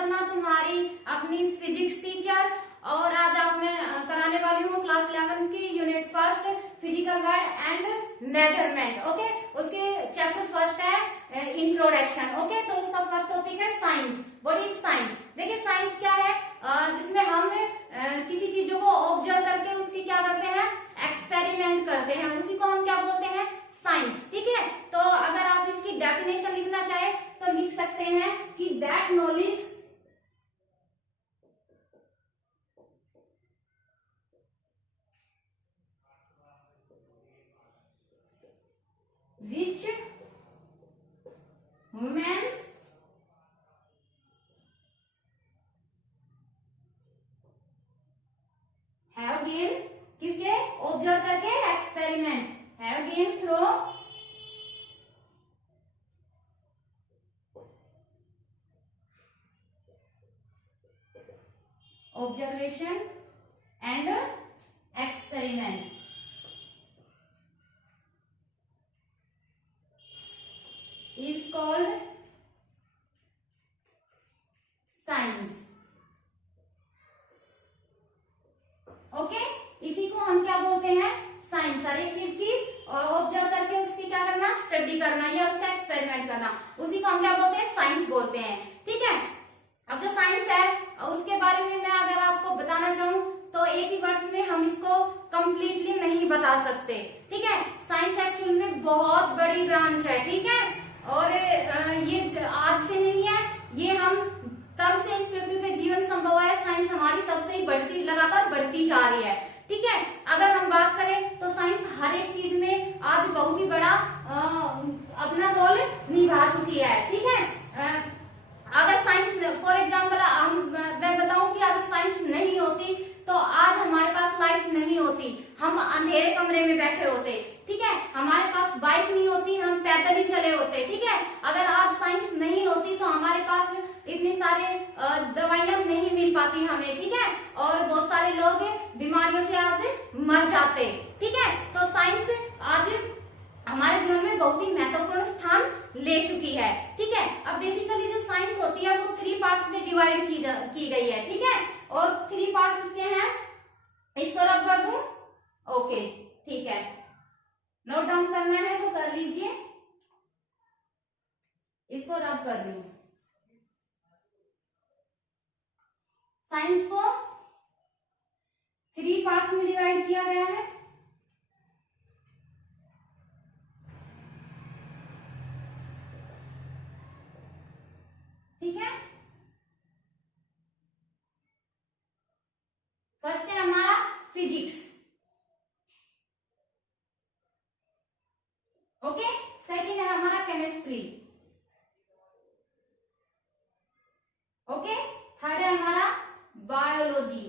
शर्मा तुम्हारी अपनी physics teacher, और आज आप मैं कराने वाली हूँ क्लास 11 की unit first physical word and measurement. Okay, उसके चैप्टर फर्स्ट है इंट्रोडक्शन। ओके, तो उसका फर्स्ट टॉपिक है साइंस। What is science? देखिए साइंस क्या है, जिसमें हम किसी चीजों को ऑब्जर्व करके उसकी क्या करते हैं, एक्सपेरिमेंट करते हैं, उसी को हम क्या बोलते हैं, साइंस। ठीक है, तो अगर आप इसकी डेफिनेशन लिखना चाहे तो लिख सकते हैं कि that knowledge which humans have gained, किसके, ऑब्जर्व करके, experiment, have gained through observation and experiment is called science। Okay, इसी को हम क्या बोलते हैं, साइंस। हर एक चीज की ऑब्जर्व करके उसकी क्या करना, स्टडी करना या उसका एक्सपेरिमेंट करना, उसी को हम क्या बोलते हैं, साइंस बोलते हैं। ठीक है, अब जो साइंस है उसके बारे में मैं अगर आपको बताना चाहूँ तो एक ही वर्ड्स में हम इसको कंप्लीटली नहीं बता सकते। ठीक है, साइंस एक्चुअल में बहुत बड़ी ब्रांच है। ठीक है, और ये आज से नहीं है, ये हम तब से इस पृथ्वी पे जीवन संभव है, साइंस हमारी तब से ही बढ़ती, लगातार बढ़ती जा रही है। ठीक है, अगर हम बात करें तो साइंस हर एक चीज में आज बहुत ही बड़ा अपना रोल निभा चुकी है। ठीक है, अगर साइंस फॉर एग्जाम्पल मैं बताऊं कि अगर साइंस नहीं होती तो आज हमारे पास लाइट नहीं होती, हम अंधेरे कमरे में बैठे होते। ठीक है, हमारे पास बाइक नहीं होती, हम पैदल ही चले होते। ठीक है, अगर आज साइंस नहीं होती तो हमारे पास इतनी सारे दवाइयां नहीं मिल पाती हमें। ठीक है, और बहुत सारे लोग बीमारियों से आज मर जाते। ठीक है, तो साइंस आज हमारे जीवन में बहुत ही महत्वपूर्ण स्थान ले चुकी है। ठीक है, अब बेसिकली जो साइंस होती है वो 3 पार्ट्स में डिवाइड की गई है। ठीक है, और 3 पार्ट्स इसके हैं, इसको रब कर दूं। ओके, ठीक है, नोट डाउन करना है तो कर लीजिए, इसको रब कर दूं। साइंस को 3 पार्ट्स में डिवाइड किया गया है। ठीक है, फर्स्ट है हमारा फिजिक्स। ओके, सेकंड है हमारा केमिस्ट्री। ओके, थर्ड है हमारा बायोलॉजी।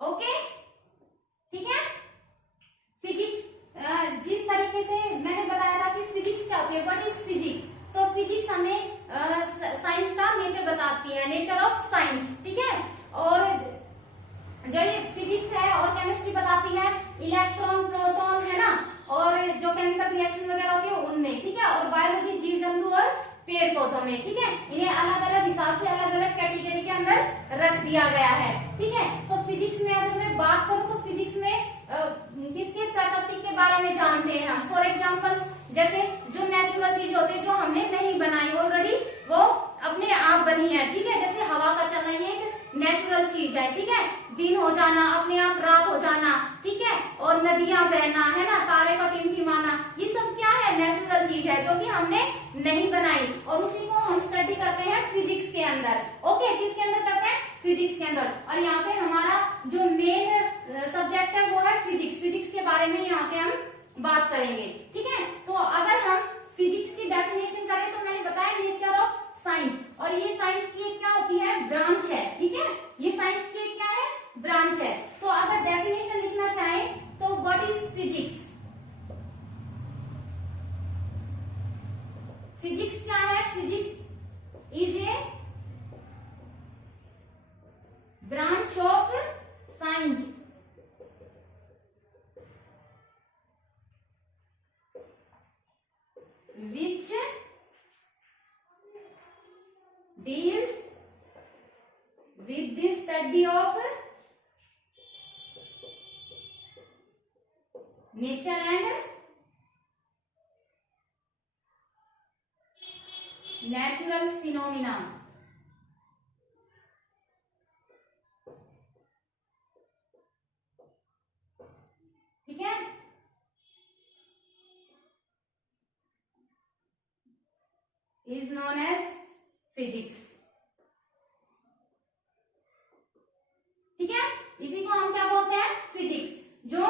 ओके, ठीक है, फिजिक्स जिस तरीके से मैंने बताया था कि फिजिक्स क्या होती है, व्हाट इज फिजिक्स, तो फिजिक्स हमें साइंस का नेचर बताती है, नेचर ऑफ साइंस। ठीक है, और जो ये फिजिक्स है और केमिस्ट्री बताती है इलेक्ट्रॉन प्रोटॉन, है ना, और जो केमिकल रिएक्शन वगैरह होती है उनमें। ठीक है, और बायोलॉजी जीव जंतु और पेड़ पौधों में। ठीक है, इन्हें अलग अलग हिसाब से अलग अलग कैटेगरी के अंदर रख दिया गया है। ठीक है, तो फिजिक्स में अगर मैं बात करूं तो फिजिक्स में किसके प्रकृति के बारे में जानते हैं हम। फॉर एग्जाम्पल जैसे जो नेचुरल चीज होती है जो हमने नहीं बनाई, ऑलरेडी वो अपने आप बनी है। ठीक है, जैसे हवा का चलना, ये एक नेचुरल चीज है। ठीक है, दिन हो जाना, अपने आप रात हो जाना। ठीक है, और नदियां बहना, है ना, तारे का टिमटिमाना, ये सब क्या है, नेचुरल चीज है जो कि हमने नहीं बनाई, और उसी को हम स्टडी करते हैं फिजिक्स के अंदर। ओके, किसके अंदर करते हैं, फिजिक्स के अंदर। और यहाँ पे हमारा जो मेन सब्जेक्ट है वो है फिजिक्स। फिजिक्स के बारे में यहाँ पे हम बात करेंगे। ठीक है, तो अगर हम फिजिक्स की डेफिनेशन करें तो मैंने बताया नेचर ऑफ साइंस, और ये साइंस की क्या होती है, ब्रांच है। ठीक है, ये साइंस की क्या है, ब्रांच है। तो अगर डेफिनेशन लिखना चाहे तो व्हाट इज फिजिक्स, फिजिक्स क्या है, physics is a branch of science which deals with the study of nature and natural phenomena. ठीक है, is known as physics. ठीक है, इसी को हम क्या बोलते हैं, फिजिक्स, जो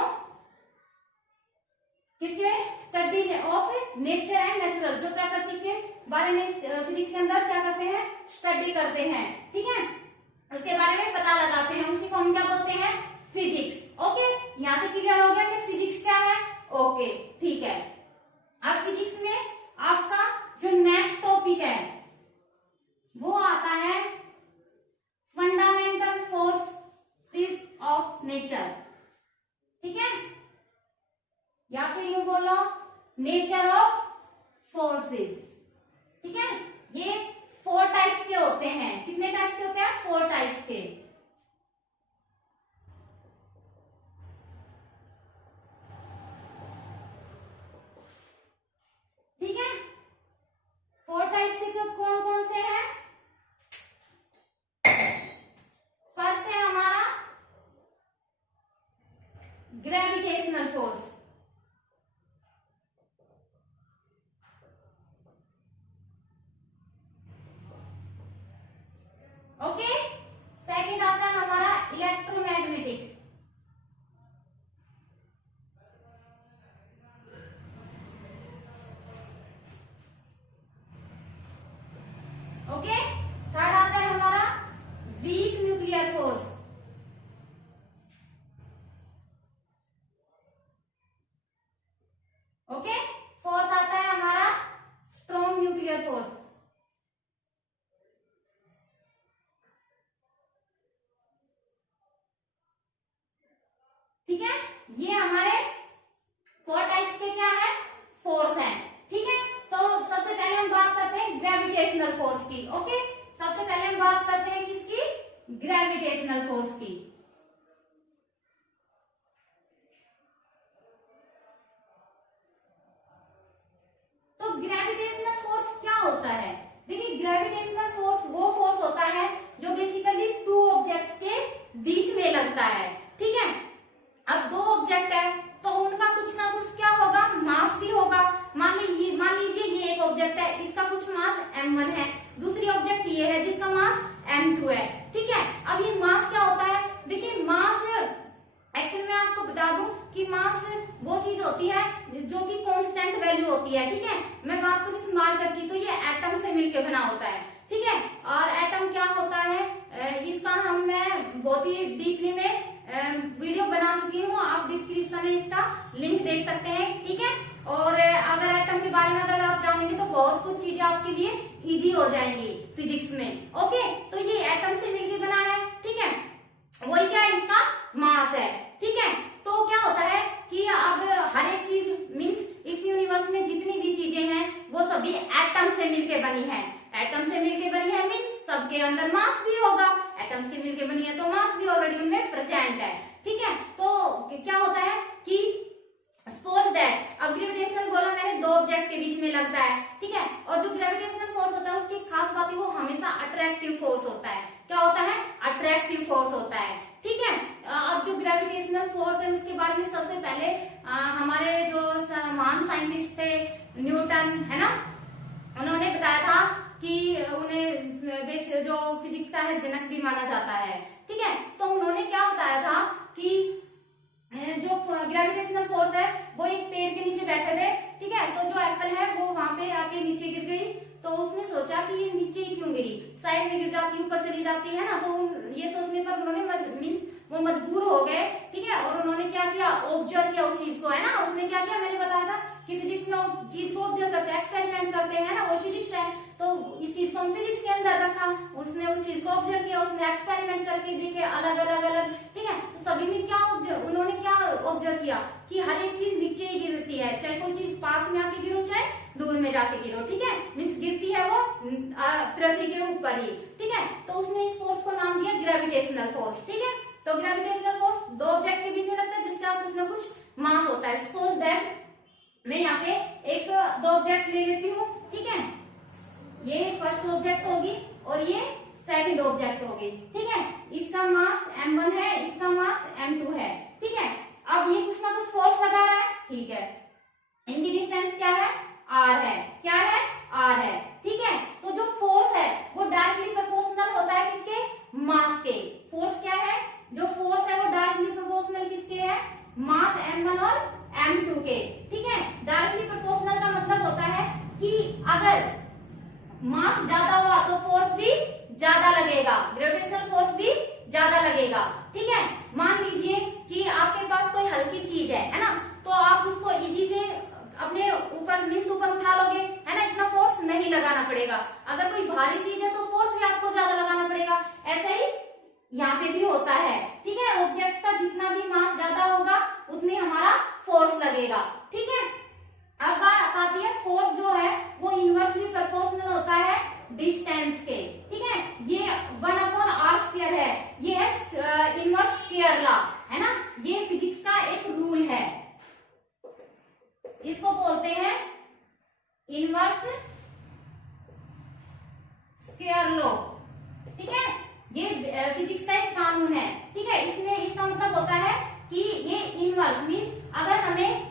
किसके study of nature and natural, जो प्रकृति के बारे में फिजिक्स के अंदर क्या करते हैं, स्टडी करते हैं. ठीक है, उसके बारे में पता लगाते हैं, उसी को हम क्या बोलते हैं, फिजिक्स. ओके, यहां से क्लियर हो गया कि फिजिक्स क्या है. ओके, ठीक है. अब फिजिक्स में आपका जो नेक्स्ट टॉपिक है वो आता है फंडामेंटल फोर्सेस ऑफ नेचर. ठीक है, या फिर यूं बोलो नेचर ऑफ फोर्सेस. ठीक है, ये 4 टाइप्स के होते हैं. कितने टाइप्स के होते हैं, 4 टाइप्स के. ठीक है, 4 टाइप से तो कौन कौन से हैं. फर्स्ट है हमारा ग्रेविटेशनल फोर्स. ओके, सेकंड आता है हमारा इलेक्ट्रोमैग्नेटिक. ओके, थर्ड आता है हमारा weak nuclear force. Okay, fourth आता है हमारा स्ट्रॉन्ग न्यूक्लियर फोर्स. ठीक है, ये हमारे 4 टाइप्स के क्या है, फोर्स हैं. ठीक है, तो सबसे पहले हम बात करते हैं ग्रेविटेशनल फोर्स की. ओके, सबसे पहले हम बात करते हैं किसकी, ग्रेविटेशनल फोर्स की. तो ग्रेविटेशनल फोर्स क्या होता है. देखिए, ग्रेविटेशनल फोर्स वो फोर्स होता है जो बेसिकली 2 ऑब्जेक्ट्स के बीच में लगता है. ठीक है, अब 2 ऑब्जेक्ट है तो उनका कुछ ना कुछ क्या होगा, मास भी होगा. मान लीजिए ये एक ऑब्जेक्ट है, इसका कुछ मास m1 है, दूसरी ऑब्जेक्ट ये है जिसका मास m2 है. ठीक है, अब ये मास क्या होता है, देखिए मास एक्चुअली मैं आपको बता दूं कि मास वो चीज होती है जो कि कांस्टेंट वैल्यू होती है. ठीक है, मैं बात करूं इस मार्कर की तो ये एटम से मिलकर बना होता है. ठीक है, और एटम क्या होता है, इसका मैं बहुत ही डीपली में वीडियो बना चुकी हूँ, आप डिस्क्रिप्शन में इसका लिंक देख सकते हैं. ठीक है, और अगर एटम के बारे में अगर आप जानेंगे तो बहुत कुछ चीजें आपके लिए इजी हो जाएंगी फिजिक्स में. ओके, तो ये एटम से मिलकर बना है. ठीक है, वही क्या है, इसका मास है. ठीक है, तो क्या होता है कि अब हर एक चीज मीन्स इस यूनिवर्स में जितनी भी चीजें हैं वो सभी एटम से मिलकर बनी है. एटम से मिलकर बनी है मीन्स सबके अंदर मास भी होगा. एटम्स से मिलकर बनी है तो मास भी ऑलरेडी उनमें प्रेजेंट है. ठीक है, तो क्या होता है कि सपोज दैट, अब ग्रेविटेशनल बोला मैंने, 2 ऑब्जेक्ट के बीच में लगता है. ठीक है, और जो ग्रेविटेशनल फोर्स होता है उसकी खास बात है वो हमेशा अट्रैक्टिव फोर्स होता है. क्या होता है, अट्रैक्टिव फोर्स होता है. ठीक है, अब जो ग्रेविटेशनल फोर्स है उसके बारे में सबसे पहले हमारे जो महान साइंटिस्ट थे न्यूटन, है ना, उन्होंने बताया था कि उन्हें जो फिजिक्स का है जनक भी माना जाता है. ठीक है, तो उन्होंने क्या बताया था कि जो ग्रेविटेशनल फोर्स है वो एक पेड़ के नीचे बैठे थे. ठीक है, तो जो एप्पल है वो वहां पे आके नीचे गिर गई. तो उसने सोचा कि ये नीचे क्यों गिरी, साइड में गिर जाती, ऊपर चली जाती है ना. तो ये सोचने पर उन्होंने मीन्स वो मजबूर हो गए. ठीक है, और उन्होंने क्या किया, ऑब्जर्व किया उस चीज को, है ना. उसने क्या किया, मैंने बताया था कि फिजिक्स में चीज को ऑब्जर्व करते हैं, एक्सपेरिमेंट करते हैं ना, वो फिजिक्स है. तो इस चीज को हम फिजिक्स के अंदर रखा, उसने उस चीज को ऑब्जर्व किया, उसने एक्सपेरिमेंट करके देखे अलग अलग. ठीक है, तो सभी में क्या उन्होंने क्या ऑब्जर्व किया कि हर एक चीज नीचे ही गिरती है, चाहे कोई चीज पास में आके गिरो चाहे दूर में जाके गिरो, ठीक है, मीन्स गिरती है वो पृथ्वी के ऊपर ही, ठीक है। तो उसने इस फोर्स को नाम दिया ग्रेविटेशनल फोर्स, ठीक है। तो ग्रेविटेशनल फोर्स दो ऑब्जेक्ट के बीच में लगता है जिसका कुछ ना कुछ मास होता है। सपोज दैट मैं यहाँ पे एक दो ऑब्जेक्ट ले लेती हूँ, ठीक है, ये फर्स्ट ऑब्जेक्ट होगी और ये सेकंड ऑब्जेक्ट होगी, ठीक है। इसका मास m1 है, इसका मास m2 है, ठीक है। अब ये कुछ ना कुछ फोर्स लगा रहा है, ठीक है, इनकी डिस्टेंस क्या है, r है, क्या है, r है, ठीक है। तो जो फोर्स है वो डायरेक्टली प्रोपोर्शनल होता है किसके, मास के। फोर्स क्या है, जो फोर्स है वो डायरेक्टली प्रोपोर्शनल किसके है, मास m1 और m2 के, ठीक है। डायरेक्टली प्रोपोर्शनल का मतलब होता है कि अगर मास ज्यादा हुआ तो फोर्स भी ज्यादा लगेगा, ग्रेविटेशनल फोर्स भी ज्यादा लगेगा, ठीक है। मान लीजिए कि आपके पास कोई हल्की चीज है ना, तो आप उसको इजी से अपने ऊपर मीन्स ऊपर उठा लोगे, है ना, इतना फोर्स नहीं लगाना पड़ेगा। अगर कोई भारी चीज है तो फोर्स भी आपको ज्यादा लगाना पड़ेगा। ऐसे ही यहाँ पे भी होता है, ठीक है। ऑब्जेक्ट का जितना भी मास ज्यादा होगा उतनी हमारा फोर्स लगेगा, ठीक है। अब बात आती है फोर्स जो है वो इनवर्सली प्रोपोर्शनल होता है डिस्टेंस के, ठीक है। ये 1/r² है, ये है इनवर्स स्क्वायर लॉ, है ना, ये फिजिक्स का एक रूल है, इसको बोलते हैं इनवर्स स्क्वायर लॉ, ठीक है। ये फिजिक्स का एक कानून है, ठीक है। इसमें इसका मतलब होता है कि ये इनवर्स मीन्स अगर हमें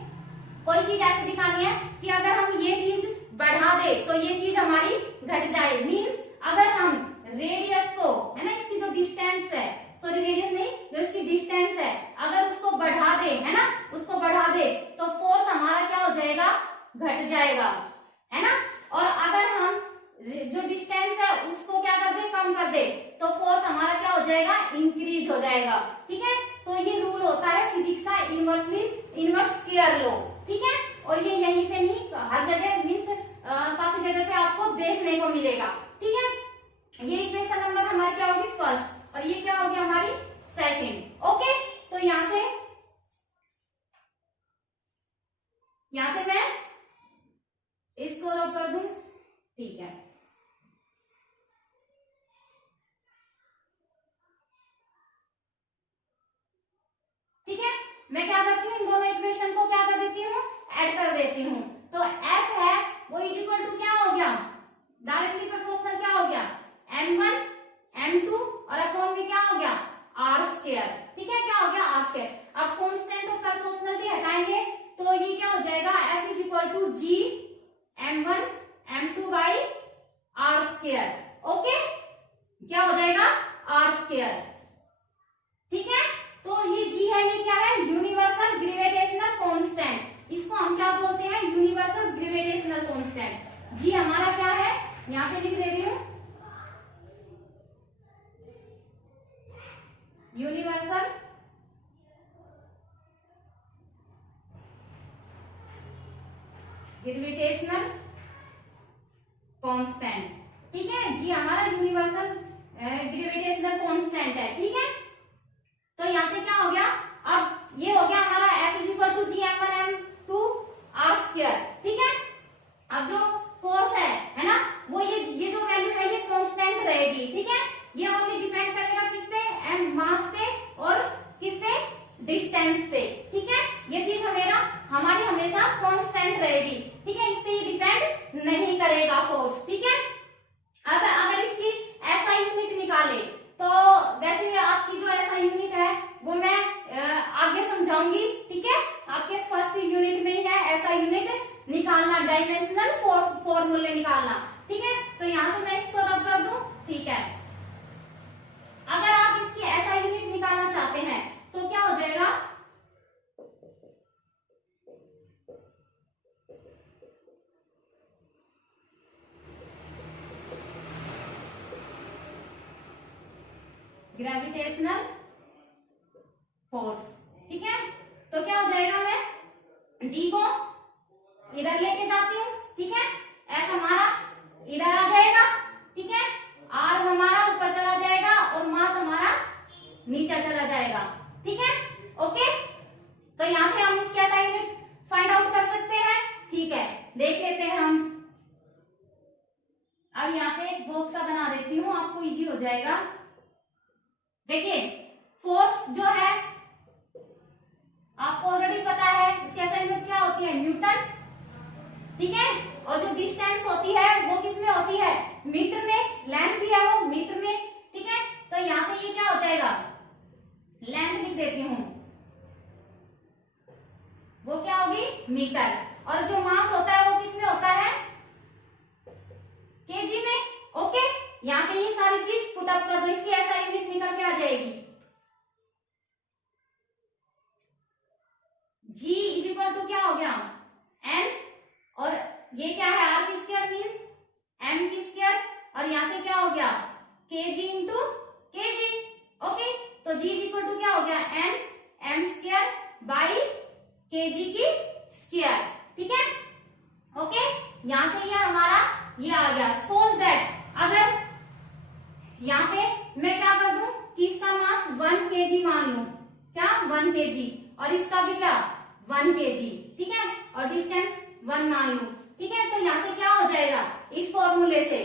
कोई चीज ऐसी दिखानी है कि अगर हम ये चीज बढ़ा दे तो ये चीज हमारी घट जाए, मीन्स अगर हम रेडियस को, है ना, इसकी जो डिस्टेंस है, सॉरी रेडियस नहीं, जो इसकी डिस्टेंस है, अगर उसको बढ़ा दे, है ना, उसको बढ़ा दे तो फोर्स हमारा क्या हो जाएगा, घट जाएगा, है ना। और अगर हम जो डिस्टेंस है उसको क्या कर दे, कम कर दे, तो फोर्स हमारा क्या हो जाएगा, इंक्रीज हो जाएगा, ठीक है। तो ये रूल होता है फिजिक्स का इनवर्स स्क्वायर लॉ, ठीक है। और ये यहीं पे नहीं, हर जगह मीन्स काफी जगह पे आपको देखने को मिलेगा, ठीक है। ये इक्वेशन नंबर हमारी क्या होगी, फर्स्ट, और ये क्या होगी हमारी सेकंड, ओके। तो यहां से मैं इसको रब कर दूं, ठीक है। ठीक है, मैं क्या करती हूँ, इन दोनों इक्वेशन को क्या कर देती हूँ, ऐड कर देती हूँ। तो F है वो इज इक्वल टू क्या हो गया, डायरेक्टली प्रोपोर्शनल क्या हो गया, m1 m2 और अपॉन में क्या हो गया, r², ठीक है, क्या हो गया, r²। अब कांस्टेंट ऑफ प्रोपोर्शनलिटी हटाएंगे तो ये क्या हो जाएगा, F is equal to g m1 m2 by r², okay, क्या हो जाएगा, r², ठीक है। तो ये जी है, ये क्या है, यूनिवर्सल ग्रेविटेशनल कांस्टेंट, इसको हम क्या बोलते हैं, यूनिवर्सल ग्रेविटेशनल कांस्टेंट। जी हमारा क्या है, यहां पे लिख दे रही हूं, यूनिवर्सल ग्रेविटेशनल कांस्टेंट, ठीक है। जी हमारा यूनिवर्सल ग्रेविटेशनल कांस्टेंट है, ठीक है। तो यहां से क्या हो गया, अब ये हो गया हमारा F is equal to G m1 m2 r², ठीक है। अब जो फोर्स है ना, वो ये जो वैल्यू है ये कांस्टेंट रहेगी, ठीक है। ये ओनली डिपेंड करेगा किस पे, m मास पे और किस पे, डिस्टेंस पे, ठीक है। ये चीज हमारी हमेशा कांस्टेंट रहेगी, ठीक है, इस पे ये डिपेंड नहीं करेगा फोर्स, ठीक है। अब अगर इसकी ऐसा यूनिट निकाले तो वैसे आपकी जो ऐसा यूनिट है वो मैं आगे समझाऊंगी, ठीक है। आपके फर्स्ट यूनिट में ही है ऐसा यूनिट निकालना, डायमेंशनल फोर्स फॉर्मूले निकालना, ठीक है। तो यहां से मैं इसको रब कर दूं, ठीक है। अगर आप इसकी ऐसा यूनिट निकालना चाहते हैं तो क्या हो जाएगा, ग्रेविटेशनल फोर्स, ठीक है। तो क्या हो जाएगा, मैं जी को इधर लेके जाती हूँ, ठीक है, F हमारा इधर आ जाएगा, ठीक है, R हमारा ऊपर चला जाएगा और मास हमारा नीचे चला जाएगा, ठीक है, ओके। तो यहां से हम इसके ऐसा यूनिट फाइंड आउट कर सकते हैं ठीक है, देख लेते हैं हम। अब यहाँ पे एक बॉक्स सा बना देती हूँ, आपको इजी हो जाएगा। देखिए फोर्स जो है आपको ऑलरेडी पता है, उसकी ऐसा यूनिट क्या होती है, न्यूटन, ठीक है। और जो डिस्टेंस होती है वो किस में होती है, मीटर में, लेंथ है वो मीटर में, ठीक है। तो यहां से ये क्या हो जाएगा, लेंथ लिख देती हूं, वो क्या होगी, मीटर। और जो मास होता है वो किस में होता है, केजी में। ओके, यहाँ पे ये सारी चीज पुट अप कर दो, इसकी ऐसा यूनिट निकल के आ जाएगी। G इज इक्वल टू क्या हो गया, m, और ये क्या है, r की स्क्वायर मींस m की स्क्वायर, और यहां से क्या हो गया, kg इंटू kg। ओके, तो G इज इक्वल टू क्या हो गया, m स्क्वायर बाई kg की स्क्वायर, ठीक है। ओके, यहां से ये हमारा ये आ गया। सपोज दैट अगर यहाँ पे मैं क्या कर दूं कि इसका मास 1 kg मान लूं, क्या 1 kg, और इसका भी क्या 1 kg, ठीक है, और डिस्टेंस 1 मान लूं, ठीक है। तो यहाँ से क्या हो जाएगा, इस फॉर्मूले से,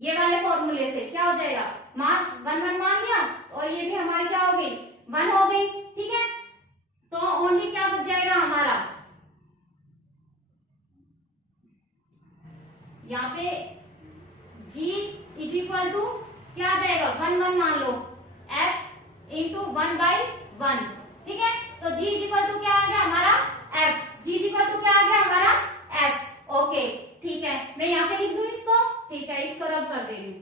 ये वाले फॉर्मूले से क्या हो जाएगा, मास 1 मान लिया, और ये भी हमारी क्या हो गई, 1 हो गई, ठीक है। तो ओनली क्या बच जाएगा हमारा, यहाँ पे G इज इक्वल टू क्या आ जाएगा, 1 मान लो, F इंटू 1/1, ठीक है। तो G इज इक्वल टू क्या आ गया हमारा, F, G is equal to क्या आ गया हमारा, F। ओके, ठीक है, मैं यहाँ पे लिख दूं इसको, ठीक है, इसको रब कर दे रही हूं,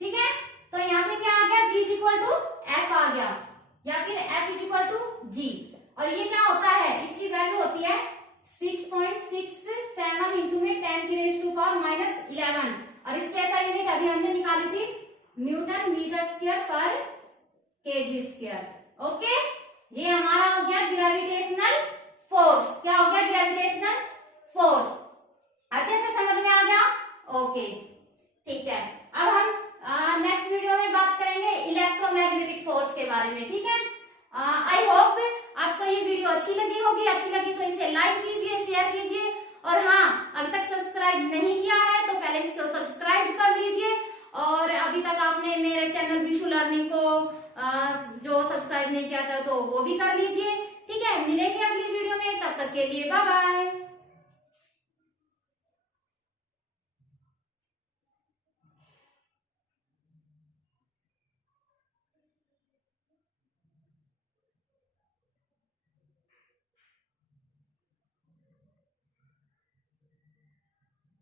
ठीक है। तो यहाँ से क्या आ गया, G is equal to F आ गया, या फिर F is equal to G। और ये क्या होता है, इसकी वैल्यू होती है 6.67 इंटू में 10⁻⁻11, और इसकी ऐसा यूनिट अभी हमने निकाली थी, न्यूटन मीटर स्क्वायर पर केजी स्क्वायर। ओके, ये हमारा हो गया ग्रेविटेशनल फोर्स, क्या हो गया, ग्रेविटेशनल फोर्स। अच्छे से समझ में आ गया, ओके, ठीक है। अब हम नेक्स्ट वीडियो में बात करेंगे इलेक्ट्रोमैग्नेटिक फोर्स के बारे में, ठीक है। आई होप आपको ये वीडियो अच्छी लगी होगी, अच्छी लगी तो इसे लाइक कीजिए, शेयर कीजिए, और हाँ, अभी तक सब्सक्राइब नहीं किया है तो पहले इसको सब्सक्राइब कर लीजिए, और अभी तक आपने मेरे चैनल विशु लर्निंग को जो सब्सक्राइब नहीं किया था तो वो भी कर लीजिए, ठीक है। मिलेंगे अगली वीडियो में, तब तक के लिए बाय बाय।